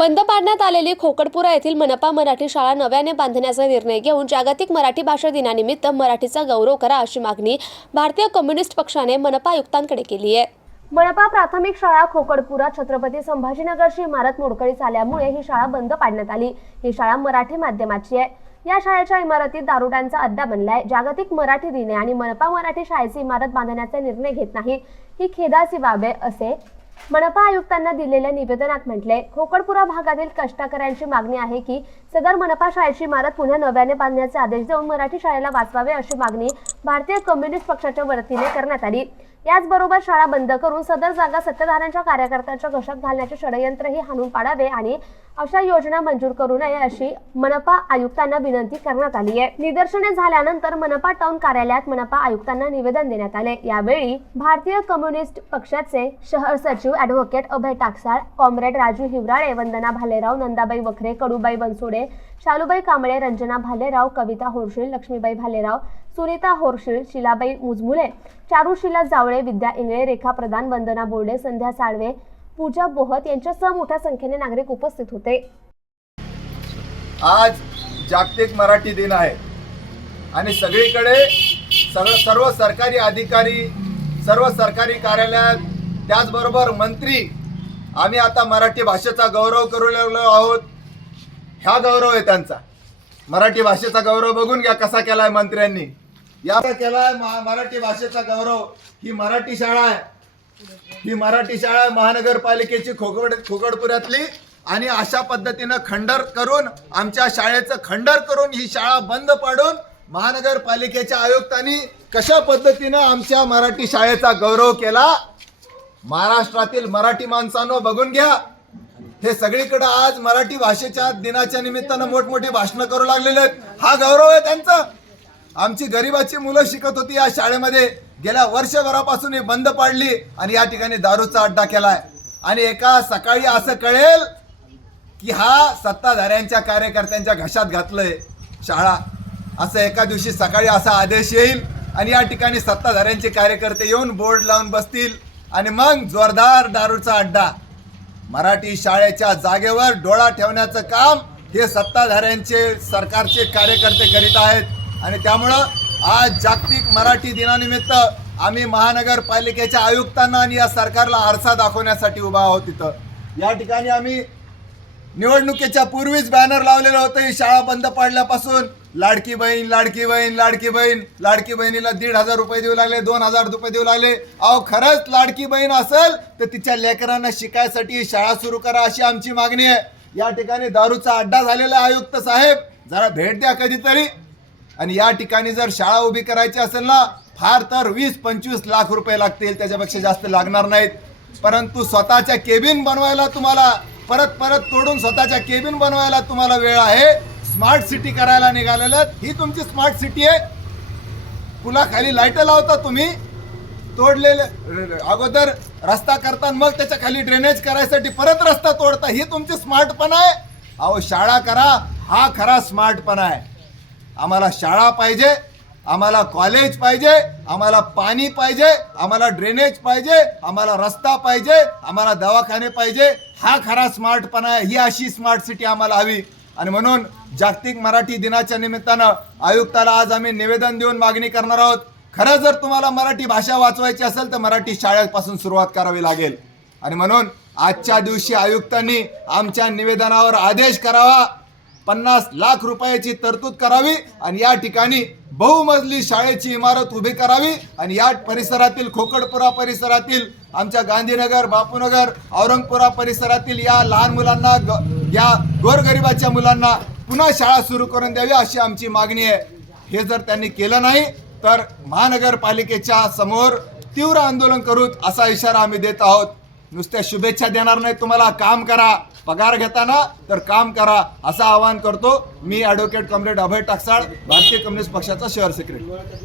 बंद पाडण्यात आलेली खोकडपुरा येथील मनपा मराठी शाळा नव्याने बांधण्याचा निर्णय घेऊन जागतिक मराठी भाषा दिनानिमित्त मराठीचा गौरव करा अशी मागणी भारतीय कम्युनिस्ट पक्षाने मनपा आयुक्तांकडे केली आहे. मनपा प्राथमिक शाळा खोकडपुरा छत्रपती संभाजीनगरची इमारत मोडकळीस आल्यामुळे ही शाळा बंद पाडण्यात आली. ही शाळा मराठी माध्यमाची आहे. या शाळेच्या इमारतीत दारुड्यांचा अड्डा बनलाय. जागतिक मराठी दिने आणि मनपा मराठी शाळेची इमारत बांधण्याचा निर्णय घेत नाही. ही खेदाची बाब आहे असे मनपा आयुक्तांना दिलेल्या निवेदनात म्हटले खोकडपुरा भागातील कष्टकऱ्यांची मागणी आहे की सदर मनपा शाळेची इमारत पुन्हा नव्याने बांधण्याचे आदेश देऊन मराठी शाळेला वाचवावे अशी मागणी भारतीय कम्युनिस्ट पक्षाच्या वतीने करण्यात आली. याचबरोबर शाळा बंद करून सदर जागा सत्ताधाऱ्यांच्या कार्यकर्त्यांच्या घशात घालण्याचे षडयंत्रही हाणून पाडावे आणि अशा योजना मंजूर करू नये अशी मनपा आयुक्तांना विनंती करण्यात आली आहे. निदर्शने झाल्यानंतर मनपा टाउन कार्यालयात मनपा आयुक्तांना निवेदन देण्यात आले. यावेळी भारतीय कम्युनिस्ट पक्षाचे शहर सचिव ॲडव्होकेट अभय टाकसाळ कॉम्रेड राजू हिवराळे वंदना भालेराव नंदाबाई वखरे कडूबाई बनसोडे शालूबाई कांबळे रंजना भालेराव कविता होरशीळ लक्ष्मीबाई भालेराव सुनीता होरशीळ शिलाबाई मुजमुले चारुशिला जावळे विद्या इंगळे रेखा प्रधान वंदना बोर्डे संध्या साळवे पूजा बोहत यांच्यासह मोठ्या संख्येने नागरिक उपस्थित होते. आज जागतिक मराठी दिन आहे. आणि सगळीकडे सगळं सर्व सरकारी अधिकारी सर्व सरकारी कार्यालयात त्याचबरोबर मंत्री आम्ही आता मराठी भाषेचा गौरव करू लागलो आहोत. ह्या गौरव आहे त्यांचा. मराठी भाषेचा गौरव बघून घ्या कसा केलाय मंत्र्यांनी. या केलाय महा- मराठी भाषेचा गौरव. ही मराठी शाळा आहे. ही मराठी शाळा महानगरपालिकेची खोकड खोकडपुऱ्यातली आणि अशा पद्धतीनं खंडर करून आमच्या शाळेचं खंडर करून ही शाळा बंद पाडून महानगरपालिकेच्या आयुक्तांनी कशा पद्धतीनं आमच्या मराठी शाळेचा गौरव केला? महाराष्ट्रातील मराठी माणसांनो बघून घ्या. हे सगळीकडे आज मराठी भाषेच्या दिनाच्या निमित्तानं मोठमोठी भाषणं करू लागलेले आहेत. हा गौरव आहे त्यांचा. आमची गरिबाची मुलं शिकत होती या शाळेमध्ये. गेल्या वर्षभरापासून ही बंद पाडली आणि या ठिकाणी दारूचा अड्डा केलाय. आणि एका सकाळी असं कळेल की हा सत्ताधाऱ्यांच्या कार्यकर्त्यांच्या घशात घातलंय शाळा. असं एका दिवशी सकाळी असा आदेश येईल आणि या ठिकाणी सत्ताधाऱ्यांचे कार्यकर्ते येऊन बोर्ड लावून बसतील आणि मग जोरदार दारूचा अड्डा. मराठी शाळेच्या जागेवर डोळा ठेवण्याचं काम हे सत्ताधाऱ्यांचे सरकारचे कार्यकर्ते करीत आहेत. आणि त्यामुळं आज जागतिक मराठी दिनानिमित्त आम्ही महानगरपालिकेच्या आयुक्तांना आणि या सरकारला आरसा दाखवण्यासाठी उभा आहोत तिथं या ठिकाणी आम्ही निवडणुकीच्या पूर्वीच बॅनर लावलेलं होतं. ही शाळा बंद पाडल्यापासून लाडकी बहीण लाडकी बहीण लाडकी बहीण. लाडकी बहिणीला दीड हजार रुपये देऊ लागले दोन हजार रुपये देऊ लागले. अहो खरंच लाडकी बहीण असेल तर तिच्या लेकरांना शिकायसाठी शाळा सुरू करा अशी आमची मागणी आहे. या ठिकाणी दारूचा अड्डा झालेला आयुक्त साहेब. जरा भेट द्या कधीतरी. आणि या ठिकाणी जर शाळा उभी करायची असेल ना फार तर वीस पंचवीस लाख रुपये लागतील त्याच्यापेक्षा जास्त लागणार नाहीत. परंतु स्वतःच्या केबिन बनवायला तुम्हाला परत परत तोडून स्वतःच्या केबिन बनवायला तुम्हाला वेळ आहे. स्मार्ट सिटी करायला निघालेलं ही तुमची स्मार्ट सिटी आहे. पुलाखाली लाइट लावता तुम्ही. तोडलेले अगोदर रस्ता करता मग त्याच्याखाली ड्रेनेज करायसाठी परत रस्ता तोडता. ही तुमची स्मार्टपणा आहे. अहो शाळा करा. हा खरा स्मार्टपणा आहे. आम्हाला शाळा पाहिजे. आम्हाला कॉलेज पाहिजे. आम्हाला पाणी पाहिजे. आम्हाला ड्रेनेज पाहिजे. आम्हाला रस्ता पाहिजे. आम्हाला दवाखाने पाहिजे. हा खरा स्मार्टपणा आहे. ही अशी स्मार्ट सिटी आम्हाला हवी. आणि म्हणून जागतिक मराठी दिनाच्या निमित्तानं आयुक्ताला आज आम्ही निवेदन देऊन मागणी करणार आहोत. खरं जर तुम्हाला मराठी भाषा वाचवायची असेल तर मराठी शाळेपासून सुरुवात करावी लागेल. आणि म्हणून आजच्या दिवशी आयुक्तांनी आमच्या निवेदनावर आदेश करावा. पन्नास लाख रुपयाची तरतूद करावी आणि या ठिकाणी बहुमजली शाळेची इमारत उभी करावी. आणि या परिसरातील खोकडपुरा परिसरातील आमच्या गांधीनगर बापूनगर औरंगपुरा परिसरातील या लहान मुलांना ग- या गोरगरिबाच्या मुलांना पुन्हा शाळा सुरू करून द्यावी अशी आमची मागणी आहे. हे जर त्यांनी केलं नाही तर महानगरपालिकेच्या समोर तीव्र आंदोलन करू असा इशारा आम्ही देत आहोत. नुसत्या शुभेच्छा देणार नाही तुम्हाला काम करा. पगार घेताना तर काम करा असं आवाहन करतो मी ॲडव्होकेट कॉम्रेड अभय टाकसाळ भारतीय कम्युनिस्ट पक्षाचा शहर सेक्रेटरी